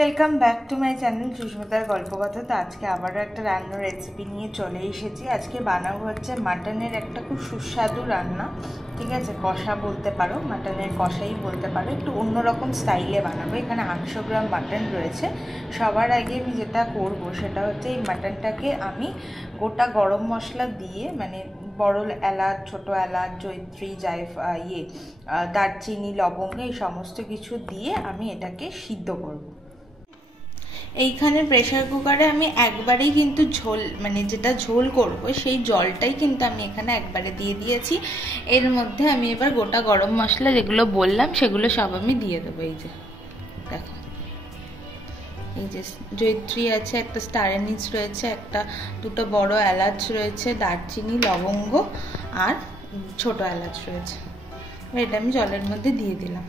Welcome back to my channel সুস্মিতার গল্পকথা। তো আজকে আবারও একটা রান্নার রেসিপি নিয়ে চলে এসেছি। আজকে বানাবো হচ্ছে মাটনের একটা খুব সুস্বাদু রান্না, ঠিক আছে? কষা বলতে পারো, মাটনের কষাই বলতে পারো, একটু অন্যরকম স্টাইলে বানাবো। এখানে 800 গ্রাম মাটন রয়েছে। সবার আগে আমি যেটা করব সেটা হচ্ছে এই মাটনটাকে আমি গোটা গরম মশলা দিয়ে, মানে বড় এলাচ, ছোট এলাচ, জয়িত্রী, দারচিনি, লবঙ্গ, এই সমস্ত কিছু দিয়ে আমি এটাকে সিদ্ধ করব। এইখানে প্রেসার কুকারে আমি একবারেই কিন্তু ঝোল, মানে যেটা ঝোল করব সেই জলটাই কিন্তু আমি এখানে একবারে দিয়ে দিয়েছি। এর মধ্যে আমি এবার গোটা গরম মশলা যেগুলো বললাম সেগুলো সব আমি দিয়ে দেবো। এই যে দেখো, এই যে জয়িত্রী আছে, একটা স্টার এনিস রয়েছে, দুটো বড় এলাচ রয়েছে, দারচিনি, লবঙ্গ আর ছোট এলাচ রয়েছে। এটা আমি জলের মধ্যে দিয়ে দিলাম।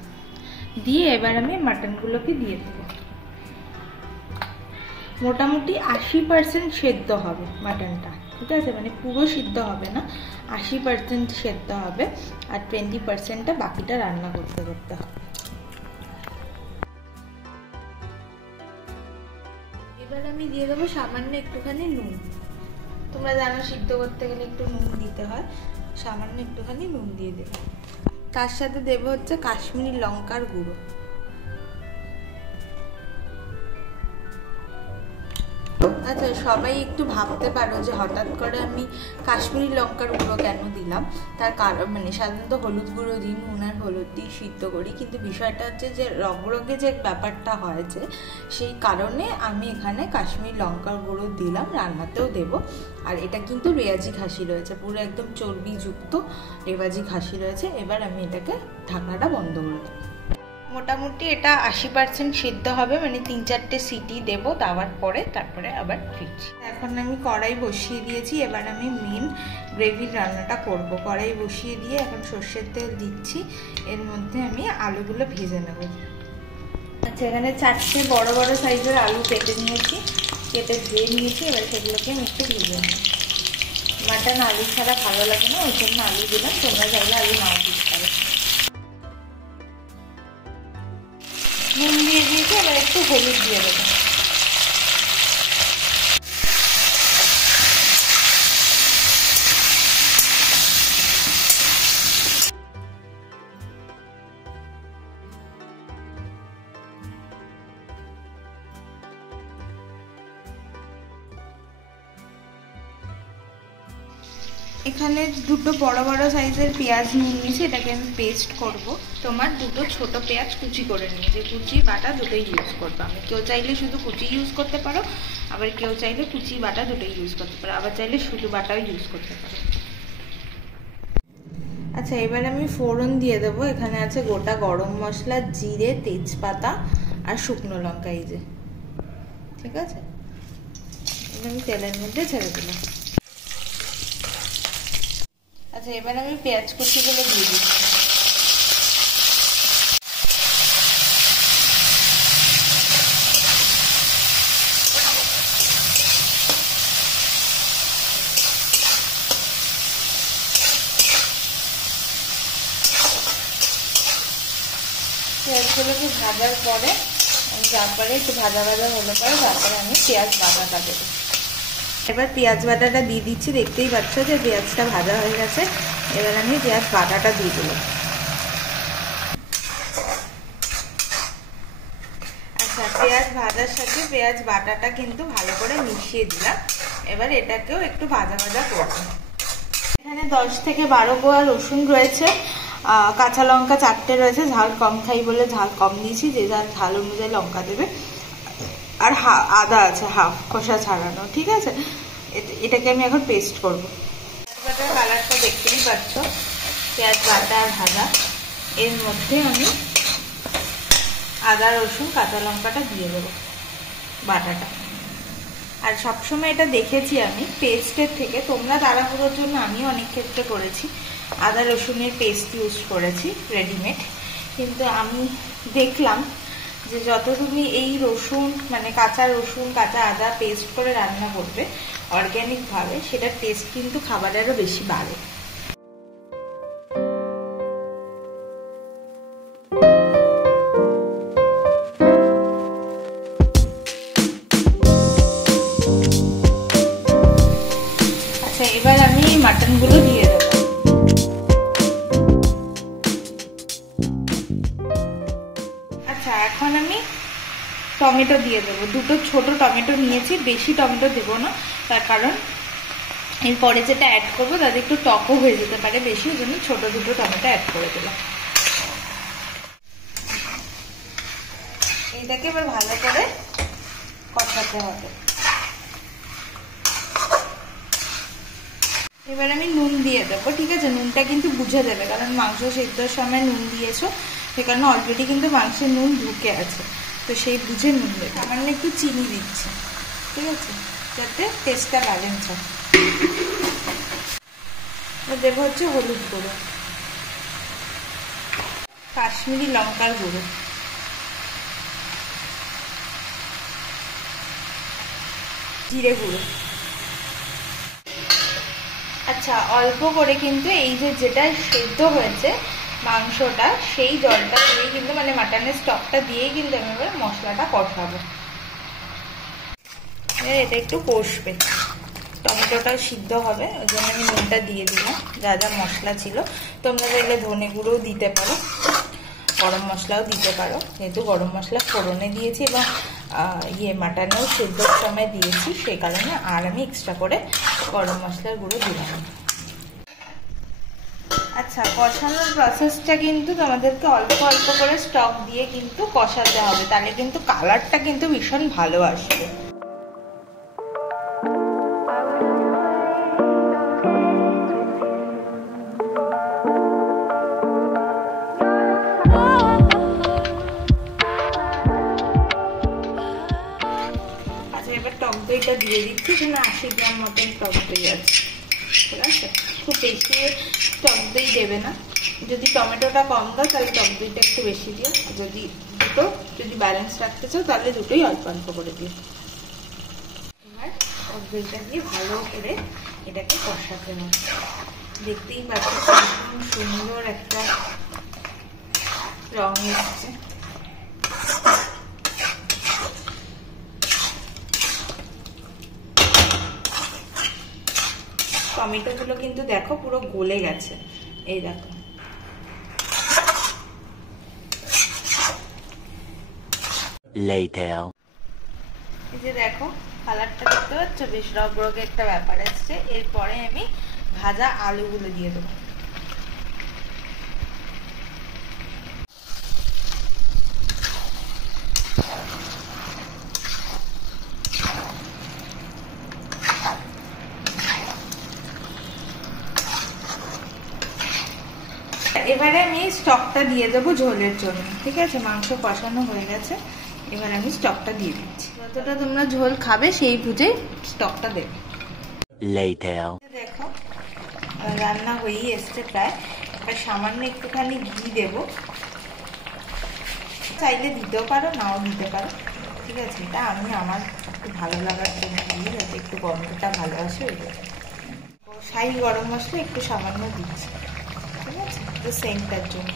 দিয়ে এবার আমি মাটনগুলোকে দিয়ে দেবো। মোটামুটি 80% সেদ্ধ হবে মাটনটা, ঠিক আছে? মানে পুরো সিদ্ধ হবে না, 80% সেদ্ধ হবে, আর 20%টা বাকিটা রান্না করতে করতে হবে। এবার আমি দিয়ে দেবো সামান্য একটুখানি নুন। তোমরা জানো সিদ্ধ করতে গেলে একটু নুন দিতে হয়, সামান্য একটুখানি নুন দিয়ে দেবো। তার সাথে দেবো হচ্ছে কাশ্মীরি লঙ্কার গুঁড়ো। আচ্ছা, সবাই একটু ভাবতে পারো যে হঠাৎ করে আমি কাশ্মীরি লঙ্কার গুঁড়ো কেন দিলাম। তার কারণ, মানে সাধারণত হলুদ গুঁড়ো দিই, নুন আর হলুদ দিয়ে সিদ্ধ করি, কিন্তু বিষয়টা হচ্ছে যে রগরগে যে ব্যাপারটা হয়েছে সেই কারণে আমি এখানে কাশ্মীরি লঙ্কার গুঁড়ো দিলাম, রান্নাতেও দেব। আর এটা কিন্তু রেওয়াজি খাসি রয়েছে, পুরো একদম চর্বিযুক্ত রেওয়াজি খাসি রয়েছে। এবার আমি এটাকে ঢাকনাটা বন্ধ করে দেবো। মোটামুটি এটা 80% সিদ্ধ হবে, মানে 3-4টে সিটি দেবো, দেওয়ার পরে তারপরে আবার ফিরছি। এখন আমি কড়াই বসিয়ে দিয়েছি। এবার আমি মেন গ্রেভির রান্নাটা করব। কড়াই বসিয়ে দিয়ে এখন সর্ষের তেল দিচ্ছি। এর মধ্যে আমি আলুগুলো ভেজে নেব। আচ্ছা, এখানে 4টে বড় বড় সাইজের আলু কেটে ধুয়ে নিয়েছি। এবার সেগুলোকে আমি একটু ভেজে নেব। মাটন আলু ছাড়া ভালো লাগে না, ওই জন্য আলু দিলাম, তোমরা চাইলে আলু নাও দিতে পারো। নুন দিয়ে দিয়েছি, এবার একটু হলুদ দিয়ে দেবো। এখানে দুটো বড় বড় সাইজের পেঁয়াজ নিয়ে নিয়েছি, এটাকে আমি পেস্ট করব। তোমার দুটো ছোট পেঁয়াজ কুচি করে নিয়েছি, কুচি বাটা দুটোই ইউজ করবো আমি। কেউ চাইলে শুধু কুচি ইউজ করতে পারো, আবার কেউ চাইলে কুচি বাটা দুটোই ইউজ করতে পারো, আবার চাইলে শুধু বাটাও ইউজ করতে পারো। আচ্ছা, এবার আমি ফোড়ন দিয়ে দেবো। এখানে আছে গোটা গরম মশলা, জিরে, তেজপাতা আর শুকনো লঙ্কা, এই যে, ঠিক আছে? আমি তেলের মধ্যে ছেড়ে দিলাম। আচ্ছা, এবার আমি পেঁয়াজ কুচিগুলো দিয়ে দিচ্ছি। পেঁয়াজগুলোকে ভাজার পরে তারপরে একটু ভাজা হলে পরে তারপরে আমি পেঁয়াজ বাটাটা দেবো। এবার পেঁয়াজ বাটাটা দিয়ে দিচ্ছি। দেখতেই পাচ্ছ যে পেঁয়াজটা ভাজা হয়ে গেছে। এবার আমি পেঁয়াজ বাটাটা দিয়ে দিলাম। আচ্ছা, পেঁয়াজ ভাজার সাথে পেঁয়াজ বাটাটা কিন্তু ভালো করে মিশিয়ে দিলাম। এবার এটাকেও একটু ভাজা করব। এখানে 10 থেকে 12 কোয়া রসুন রয়েছে, কাঁচা লঙ্কা 4টে রয়েছে। ঝাল কম খাই বলে ঝাল কম দিয়েছি, যে যার ঝাল অনুযায়ী লঙ্কা দেবে। আর আদা আছে হাফ, খোসা ছাড়ানো, ঠিক আছে? এটাকে আমি এখন পেস্ট করবো। কালারটা দেখতেই পাচ্ছ, পেঁয়াজ বাটা আর ভাজা। এর মধ্যে আমি আদা, রসুন, কাঁচা লঙ্কাটা দিয়ে দেবো, বাটাটা। আর সবসময় এটা দেখেছি আমি পেস্টের থেকে, তোমরা তাড়াহুড়োর জন্য আমি অনেক ক্ষেত্রে করেছি আদা রসুনের পেস্ট ইউজ করেছি রেডিমেড, কিন্তু আমি দেখলাম যে যত তুমি এই রসুন, মানে কাঁচা রসুন, কাঁচা আদা পেস্ট করে রান্না করবে অর্গ্যানিক ভাবে, সেটার টেস্ট কিন্তু খাবারেরও বেশি বাড়ে। এবার আমি মাটনগুলো দিয়ে দেবো। আচ্ছা, এখন আমি টমেটো দিয়ে দেবো। দুটো ছোট টমেটো নিয়েছি, বেশি টমেটো দেবো না, তার কারণ এরপরে যেটা অ্যাড করবো তাতে একটু টকও হয়ে যেতে পারে বেশি, ওই জন্য ছোট দুটো টমেটো অ্যাড করে দিলাম। এটাকে এবার ভালো করে কষাতে হবে। এবার আমি নুন দিয়ে দেবো, ঠিক আছে? নুনটা কিন্তু বুঝে দেবে, কারণ মাংস সেদ্ধর সময় নুন দিয়েছো, সে কারণে অলরেডি কিন্তু মাংসে নুন ঢুকে আছে, তো সেই বুঝে নুন দেবে। সামান্য একটু চিনি দিচ্ছে, ঠিক আছে, যাতে টেস্টটা ব্যালেন্স হয়। দেবো হচ্ছে হলুদ গুঁড়ো, কাশ্মীরি লঙ্কার গুঁড়ো, জিরে গুঁড়ো। আচ্ছা, অল্প করে কিন্তু এই যেটা সেদ্ধ হয়েছে মাংসটা, সেই জলটা দিয়ে কিন্তু মানে মাটনের স্টকটা দিয়েই কিন্তু আমি এবার মশলাটা কষাবো। এটা একটু কষবে, টমেটোটাও সিদ্ধ হবে, ওই জন্য আমি নুনটা দিয়ে দিলাম। যা যা মশলা ছিল, তোমরা চাইলে ধনে গুঁড়োও দিতে পারো, গরম মশলাও দিতে পারো, যেহেতু গরম মশলা ফোড়নে দিয়েছি এবং মাটনেও সেদ্ধর সময় দিয়েছি, সেই কারণে আর আমি এক্সট্রা করে গরম মশলার গুঁড়ো দিলাম। আচ্ছা, কষানোর প্রসেসটা কিন্তু তোমাদেরকে অল্প অল্প করে স্টক দিয়ে কিন্তু কষাতে হবে, তাহলে কিন্তু কালারটা কিন্তু ভীষণ ভালো আসবে। এবার টক দইটা দিয়ে দিচ্ছি, এখানে 80 গ্রাম মতন টক দই আছে, ঠিক আছে? খুব বেশি টক দই দেবে না, যদি টমেটোটা কম দাও তাহলে টক দইটা একটু বেশি দিও, যদি ব্যালেন্স রাখতে চাও তাহলে দুটোই অল্প অল্প করে দিও। এবার টক দইটা দিয়ে ভালো করে এটাকে কষাতে হবে। দেখতেই পাচ্ছি খুব সুন্দর একটা রং এসছে। টমেটো গুলো কিন্তু দেখো পুরো গলে গেছে, এই দেখো। এই যে দেখো কালারটা দেখতে পাচ্ছ, বেশ রগরগে একটা ব্যাপার আসছে। এরপরে আমি ভাজা আলুগুলো দিয়ে দেবো। এবারে আমি স্টকটা দিয়ে দেবো ঝোলের জন্য, ঠিক আছে? মাংস কষানো হয়ে গেছে, এবার আমি স্টকটা দিয়ে দিচ্ছি। যতটা তোমরা ঝোল খাবে সেই বুঝে স্টকটা দেবে। দেখো রান্না হয়েই এসছে প্রায়। এবার সামান্য একটুখানি ঘি দেবো, চাইলে দিতেও পারো নাও দিতে পারো, ঠিক আছে? এটা আমি আমার একটু ভালো লাগার জন্য দিই, যাতে একটু গন্ধটা ভালো আসে। ওই জন্য শাহি গরম মশলা একটু সামান্য দিচ্ছি, ঠিক আছে? তো সেন্টটার জন্য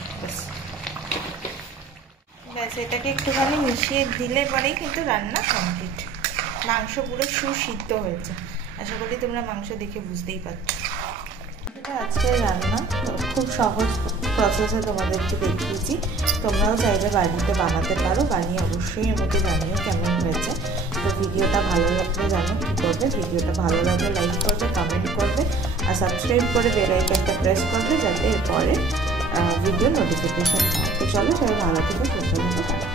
ব্যাস, এটাকে একটুখানি মিশিয়ে দিলে পরেই কিন্তু রান্না কমপ্লিট। মাংস পুরো সুসিদ্ধ হয়েছে, আশা করি তোমরা মাংস দেখে বুঝতেই পারছো। আজকে রান্না খুব সহজ প্রসেসে তোমাদেরকে দেখিয়েছি, তোমরাও চাইলে বাড়িতে বানাতে পারো, বানিয়ে অবশ্যই আমাকে জানিও কেমন হয়েছে। তো ভিডিওটা ভালো লাগলে জানো কী করবে, ভিডিওটা ভালো লাগলে লাইক করবে, কমেন্ট করবে, আর সাবস্ক্রাইব করে বেল আইকনটা প্রেস করবে, যাতে এরপরে ভিডিও নোটিফিকেশন পাও। তো চলো, সবাই ভালো থেকে সুস্থ থাকো।